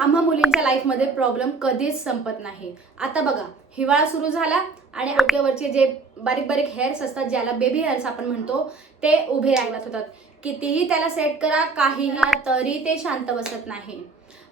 आम्हा मुलींच्या लाईफमध्ये प्रॉब्लेम कधीच संपत नाही. आता बघा हिवाळा सुरू झाला आणि डोक्यावरचे जे बारीक बारीक हेअर्स असतात ज्याला बेबी हेअर्स आपण म्हणतो ते उभे राहत होतात. कितीही त्याला सेट करा काही तरी ते शांत बसत नाही.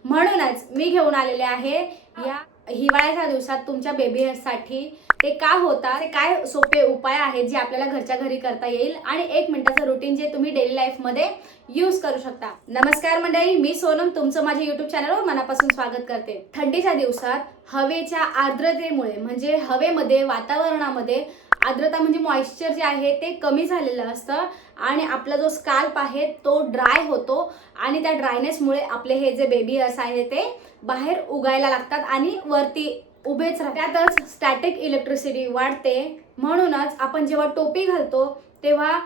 म्हणूनच मी घेऊन आलेले आहे या हिवाळ्याच्या दिवसात तुमच्या बेबीसाठी ते का होतात? ते काय सोपे उपाय आहेत जे आपल्याला घरच्या घरी करता येईल? आणि एक मिनिटाचं रुटीन जे तुम्ही डेली लाईफमध्ये यूज करू शकता. नमस्कार मंडळी मी सोनम तुमचं माझ्या युट्यूब चॅनलवर मनापासून स्वागत करते. थंडीच्या दिवसात हवेच्या आर्द्रतेमुळे म्हणजे हवेमध्ये वातावरणामध्ये आर्द्रता म्हणजे मॉइश्चर जे आहे ते कमी झालेलं असतं. आणि आपला जो स्काल्प आहे तो ड्राय होतो. आणि त्या ड्रायनेसमुळे आपले हे जे बेबी हर्स आहे ते बाहेर उगायला लागतात आणि वरती उभेच राहतात. त्यातच स्टॅटिक इलेक्ट्रिसिटी वाढते. म्हणूनच आपण जेव्हा टोपी घालतो तेव्हा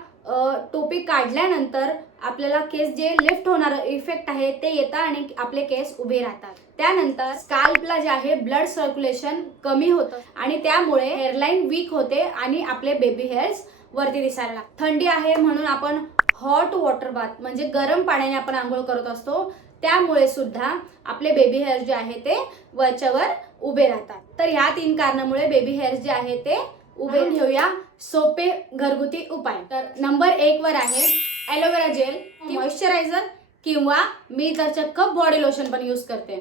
टोपी काढल्यानंतर आपल्याला केस जे लिफ्ट होणारं इफेक्ट आहे ते येतात आणि आपले केस उभे राहतात त्यानंतर स्काल्पला जे आहे ब्लड सर्क्युलेशन कमी होतं आणि त्यामुळे हेअरलाईन वीक होते आणि आपले बेबी हेअर्स वरती दिसायला लागतात. थंडी आहे म्हणून आपण हॉट वॉटर बाथ म्हणजे गरम पाण्याने आपण आंघोळ करत असतो त्यामुळे सुद्धा आपले बेबी हेअर जे आहे ते वरच्यावर उभे राहतात तर ह्या तीन कारणामुळे बेबी हेअर्स जे आहे ते उभे घेऊया सोपे घरगुती उपाय. तर नंबर एक वर आहे ॲलोवेरा जेल मॉइश्चरायझर किंवा मी तर चक्क बॉडी लोशन पण यूज करते.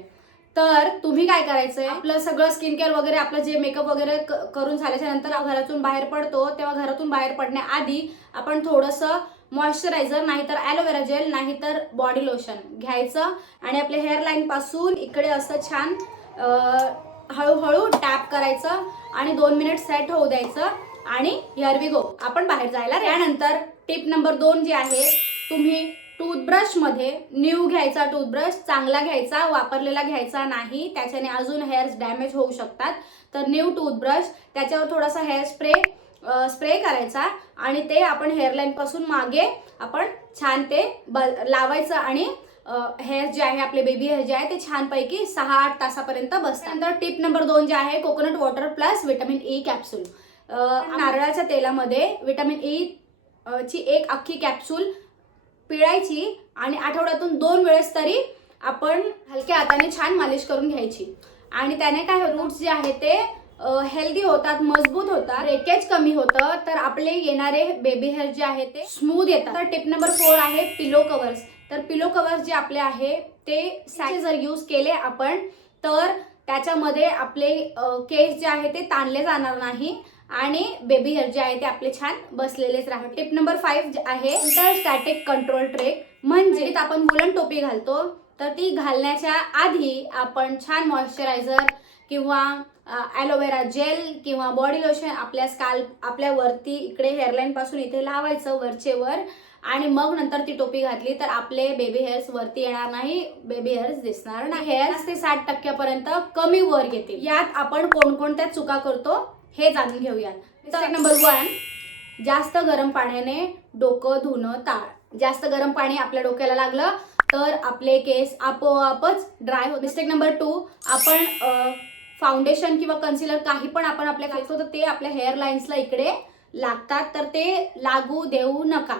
तर तुम्ही काय करायचंय? आपलं सगळं स्किन केअर वगैरे आपलं जे मेकअप वगैरे करून झाल्याच्यानंतर घरातून बाहेर पडतो तेव्हा घरातून बाहेर पडण्याआधी आपण थोडंसं मॉइश्चरायझर नाहीतर ॲलोवेरा जेल नाहीतर बॉडी लोशन घ्यायचं. आणि आपल्या हेअरलाईन पासून इकडे असं छान हळूहळू टॅप करायचं आणि दोन मिनिट सेट होऊ द्यायचं आणि हिअर वी गो आपण बाहेर जायला त्यानंतर टिप नंबर दोन जी आहे तुम्ही टूथब्रशमध्ये न्यू घ्यायचा टूथब्रश चांगला घ्यायचा वापरलेला घ्यायचा नाही त्याच्याने अजून हेअर्स डॅमेज होऊ शकतात. तर न्यू टूथब्रश त्याच्यावर थोडासा हेअर स्प्रे स्प्रे करायचा आणि ते आपण हेअरलाईनपासून मागे आपण छान ते ब लावायचं आणि हेअर जे आहे आपले बेबी हेअर जे आहे ते छानपैकी सहा आठ तासापर्यंत बसतात. नंतर टिप नंबर दोन जे आहे coconut water plus vitamin E capsule नारळाच्या तेलामध्ये विटामिन ई ची एक अख्खी कॅप्सूल पिळायची आणि आठवड्यातून दोन वेळेस तरी आपण हलक्या हाताने छान मालिश करून घ्यायची. आणि त्याने काय रूट्स जे आहे ते हेल्दी होतात मजबूत होतात. रेकेज कमी होतं तर आपले येणारे बेबी हेअर जे आहे ते स्मूथ येतात. तर टिप नंबर फोर आहे पिलो कवर्स तर पिलो कवर्स जे आपले आहे ते सॅ जर यूज केले आपण तर त्याच्यामध्ये आपले केस जे आहे ते ताणले जाणार नाही आणि बेबी हेअर जे आहे ते आपले छान बसलेलेच राहतात टिप नंबर फाईव्ह जे आहे स्टॅटिक कंट्रोल ट्रेक म्हणजे आपण वुलन टोपी घालतो तर ती घालण्याच्या आधी आपण छान मॉइश्चरायझर किंवा ॲलोवेरा जेल किंवा बॉडी लोशन आपल्या स्काल्प आपल्या वरती इकडे हेअरलाईन पासून इथे लावायचं वरचे वर. आणि मग नंतर ती टोपी घातली तर आपले बेबी हेअर्स वरती येणार नाही बेबी हेअर्स दिसणार नाही. हेअर्स ते साठ टक्क्यापर्यंत कमी वर येतील. यात आपण कोणकोणत्या चुका करतो हे जाणून घेऊयात. नंबर वन जास्त गरम पाण्याने डोकं धुणं टाळ. जास्त गरम पाणी आपल्या डोक्याला लागलं तर आपले केस आपोआपच ड्राय होत मिस्टेक नंबर टू आपण फाउंडेशन किंवा कन्सिलर काही पण आपण आपल्या घालतो तर ते आपल्या हेअर लाईन्सला इकडे लागतात. तर ते लागू देऊ नका.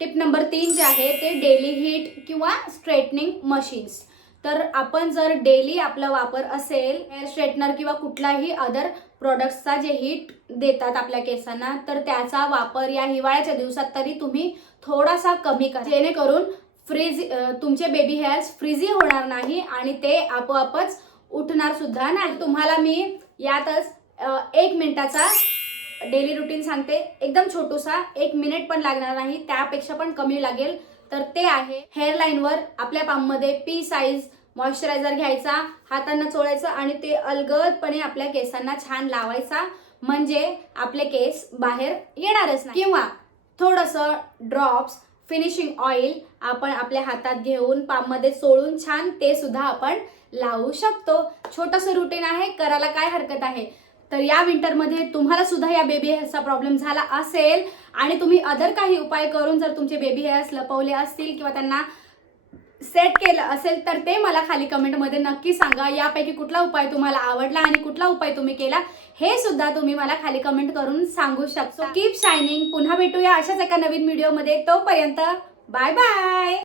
टिप नंबर तीन जे आहे ते डेली हीट किंवा स्ट्रेटनिंग मशीन्स तर आपण जर डेली आपला वापर असेल हेअर स्ट्रेटनर किंवा कुठलाही अदर प्रोडक्ट्सचा जे हीट देतात आपल्या केसांना तर त्याचा वापर या हिवाळ्याच्या दिवसात तरी तुम्ही थोडासा कमी करा. जेणेकरून फ्रीज तुमचे बेबी हेअर्स फ्रीजी होणार नाही आणि ते आपोआपच उठणार सुद्धा नाही. तुम्हाला मी यातच एक मिनिटाचा डेली रुटीन सांगते. एकदम छोटूसा एक मिनिट पण लागणार नाही. त्यापेक्षा पण कमी लागेल. तर ते आहे हेअरलाईनवर आपल्या पाममध्ये पी साईज मॉइश्चरायझर घ्यायचा हातांना चोळायचं आणि ते अलगदपणे आपल्या केसांना छान लावायचा. म्हणजे आपले केस बाहेर येणारच नाही. किंवा थोडंसं ड्रॉप्स फिनिशिंग ऑइल आपण आपल्या हातात घेऊन पाममध्ये सोडून छान ते सुद्धा आपण लावू शकतो. छोटंसं रुटीन आहे करायला काय हरकत आहे? तर या विंटरमध्ये तुम्हाला सुद्धा या बेबी हेअरचा प्रॉब्लेम झाला असेल. आणि तुम्ही अदर काही उपाय करून जर तुमचे बेबी हेअर्स लपवले असतील किंवा त्यांना सेट केलं असेल तर ते मला खाली कमेंटमध्ये नक्की सांगा. यापैकी कुठला उपाय तुम्हाला आवडला आणि कुठला उपाय तुम्ही केला हे सुद्धा तुम्ही मला खाली कमेंट करून सांगू शकता. कीप शायनिंग पुन्हा भेटूया अशाच एका नवीन व्हिडिओमध्ये तोपर्यंत बाय बाय